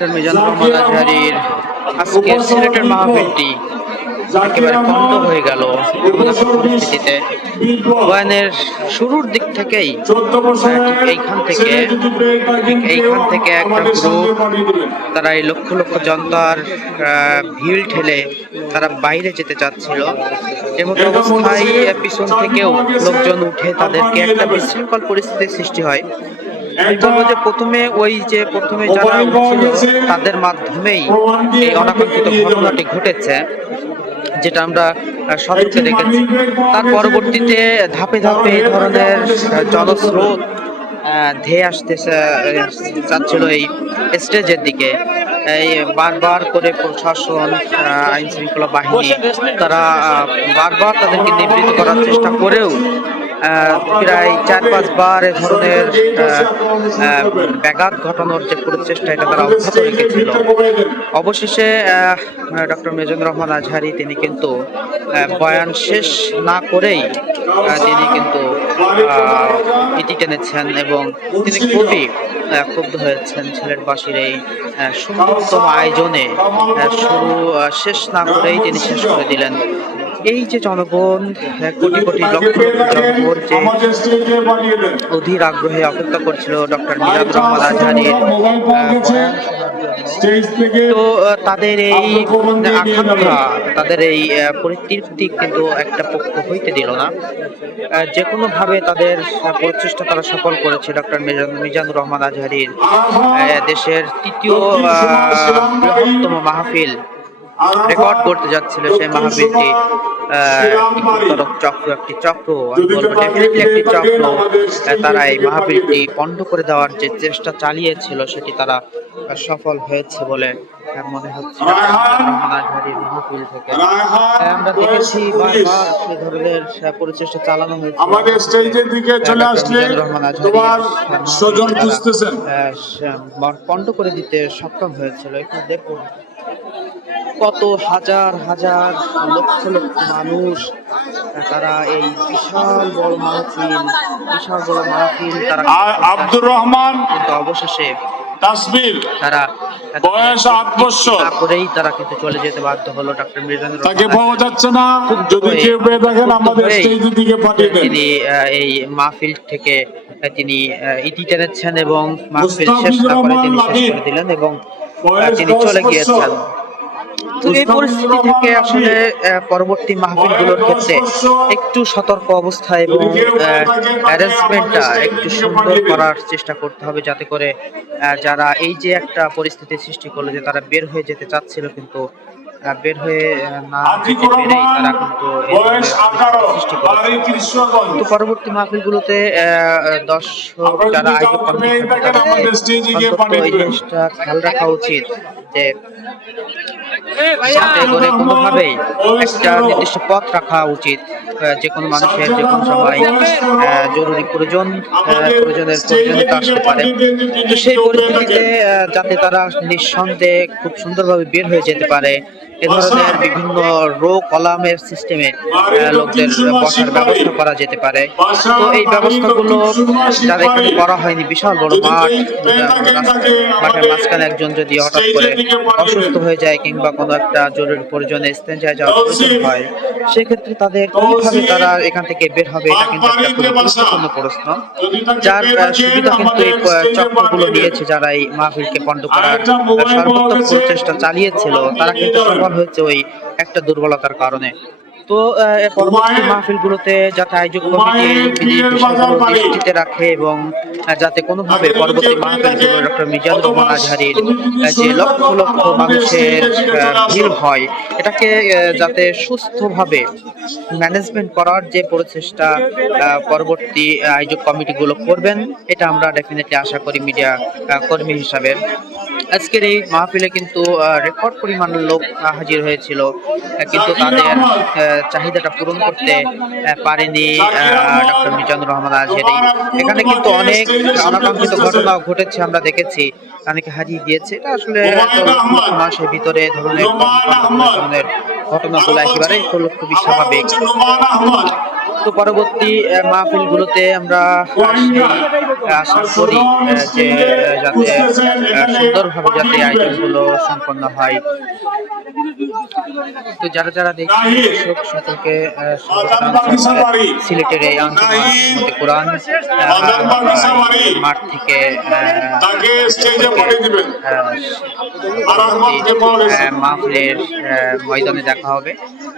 Doctor Mizanur Rahman আজহারির আজকের সিলেটের মাহফিলটি একেবারে বন্ধ হয়ে গেল। পরিস্থিতিতে বয়ানের শুরুর দিক থেকেই এইখান থেকে এইখান থেকে একটা গ্রুপ তারা এই লক্ষ লক্ষ জনতার ভিড় ঠেলে তারা বাইরে যেতে চাচ্ছিল। এমন অবস্থায় পিছন থেকেও লোকজন উঠে তাদেরকে একটা বিশৃঙ্খল পরিস্থিতির সৃষ্টি হয়। যে প্রথমে ওই যে প্রথমে যারা তাদের মাধ্যমেই এই অনাকাঙ্ক্ষিত ঘটনাটি ঘটেছে যেটা আমরা সচক্ষে দেখেছি। তার পরবর্তীতে ধাপে ধাপে এই ধরনের আহ, জনস্রোত ধেয়ে আসতেছে আহ, যাচ্ছিল এই স্টেজের দিকে। এই বারবার করে প্রশাসন আইন শৃঙ্খলা বাহিনী তারা বারবার তাদেরকে নিবৃত্ত করার চেষ্টা করেও প্রায় চার পাঁচবার এ ধরনের ব্যাঘাত ঘটানোর যে প্রচেষ্টা এটা তারা অব্যাহত রেখেছিল। অবশেষে ডক্টর মেজুর রহমান আজহারি তিনি কিন্তু বয়ান শেষ না করেই তিনি কিন্তু ইতি টেনেছেন এবং তিনি খুবই ক্ষুব্ধ হয়েছেন সিলেটবাসীর এই আহ, সুন্দরতম আয়োজনে। শুরু শেষ না করেই তিনি শেষ করে দিলেন। এই যে জনগণ কোটি কোটি অধীর আগ্রহে অপেক্ষা করছিল ডক্টর মিরাজ রহমান আজহারির। তো তাদের এই আকাঙ্ক্ষা, তাদের এই পরিতৃপ্তি কিন্তু একটা পক্ষ হইতে দিল না যে কোনো ভাবে তাদের প্রচেষ্টা তারা সফল করেছে ডক্টর মিজানুর রহমান আজহারির দেশের তৃতীয় বৃহত্তম মাহফিল রেকর্ড করতে যাচ্ছিল সেই মাহফিলটি আহ, চক্র একটি চক্র ডেফিনেটলি একটি চক্র তারা এই মাহফিলটি পণ্ড করে দেওয়ার যে চেষ্টা চালিয়েছিল সেটি তারা সফল হয়েছে বলে মনে হচ্ছে। মাহফিল থেকে। আমরা দেখেছি বারবার সে ধরনের প্রচেষ্টা চালানো হয়েছে। আমাদের স্টেজের দিকে চলে আসলে তোমার স্বজন খুঁজতেছেন। পণ্ড করে দিতে সক্ষম হয়েছিল। একটু দেখুন কত হাজার হাজার লক্ষ লক্ষ মানুষ তারা এই বিশাল বড় মাহফিল বিশাল বড় মাহফিল তারা আব্দুর রহমান কিন্তু অবশেষে তাসবির তারা বয়স আট বছর। করেই তারা কিন্তু চলে যেতে বাধ্য হলো ডক্টর তাকে পাওয়া যাচ্ছে না যদি কেউ পেয়ে থাকেন আমাদের স্টেজের দিকে পাঠিয়ে দেন তিনি এই মাহফিল থেকে তিনি ইতি টেনেছেন এবং মাহফিল শেষ না করে তিনি শেষ করে দিলেন এবং তিনি চলে। গিয়েছেন তো এই পরিস্থিতি থেকে আসলে পরবর্তী মাহফিলগুলোর ক্ষেত্রে একটু সতর্ক অবস্থা এবং অ্যারেঞ্জমেন্টটা একটু সুন্দর করার চেষ্টা করতে হবে যাতে করে যারা এই যে একটা পরিস্থিতি সৃষ্টি করল যে তারা বের হয়ে যেতে চাচ্ছিল কিন্তু বের হয়ে না তারা কিন্তু সৃষ্টি তো পরবর্তী মাহফিলগুলোতে দর্শক যারা আয়োজক এই জিনিসটা খেয়াল রাখা উচিত। যে যাতে করে কোনোভাবেই একটা নির্দিষ্ট পথ রাখা উচিত যে কোনো মানুষের যে কোনো সবাই জরুরি প্রয়োজন প্রয়োজনের প্রয়োজনীয়তা আসতে পারে। তো সেই পরিস্থিতিতে যাতে তারা নিঃসন্দেহে খুব সুন্দরভাবে বের হয়ে যেতে পারে এ ধরনের বিভিন্ন রো কলামের সিস্টেমে লোকদের বসার ব্যবস্থা করা যেতে পারে। তো এই ব্যবস্থাগুলো যারা এখানে করা হয়নি বিশাল বড় মাঠ মাঠের মাঝখানে একজন যদি হঠাৎ করে অসুস্থ হয়ে যায় কিংবা কোনো একটা জরুরি প্রয়োজনে স্টেঞ্জায় যাওয়ার প্রয়োজন হয় সেক্ষেত্রে তাদের কীভাবে তারা এখান থেকে বের হবে এটা কিন্তু একটা খুবই গুরুত্বপূর্ণ প্রশ্ন। যার সুবিধা কিন্তু এই চক্রগুলো নিয়েছে যারা এই মাহফিলকে পণ্ড করার সর্বোত্তম প্রচেষ্টা চালিয়েছিল তারা কিন্তু সফল হয়েছে ওই একটা দুর্বলতার কারণে। তো পরবর্তী মাহফিলগুলোতে যাতে আয়োজক কমিটি দৃষ্টিতে রাখে এবং যাতে কোনোভাবে পরবর্তী মাহফিলগুলো ডক্টর মিজানুর রহমান আজহারির যে লক্ষ লক্ষ মানুষের ভিড় হয় এটাকে যাতে সুস্থভাবে ম্যানেজমেন্ট করার যে প্রচেষ্টা পরবর্তী আয়োজক কমিটিগুলো করবেন এটা আমরা ডেফিনেটলি আশা করি মিডিয়া কর্মী হিসাবে। আজকের এই মাহফিলে কিন্তু রেকর্ড পরিমাণ লোক হাজির হয়েছিল। কিন্তু তাদের চাহিদাটা পূরণ করতে পারেনি ডক্টর মিজানুর রহমান আজহারি এখানে কিন্তু অনেক অনাকাঙ্ক্ষিত ঘটনা ঘটেছে, আমরা দেখেছি। অনেকে হারিয়ে গিয়েছে। এটা আসলে মাসের ভিতরে ধরনের ঘটনাগুলো একেবারেই খুব- খুবই স্বাভাবিক। তো পরবর্তী আহ, মাহফিলগুলোতে আমরা আশা করি যে যাতে সুন্দরভাবে যাতে আয়োজনগুলো সম্পন্ন হয়। তো যারা যারা দেখছেন দর্শক সকলকে সিলেটের এই আন্তর্জাতিক কোরআন মাঠ থেকে মাহফিলের ময়দানে দেখা হবে।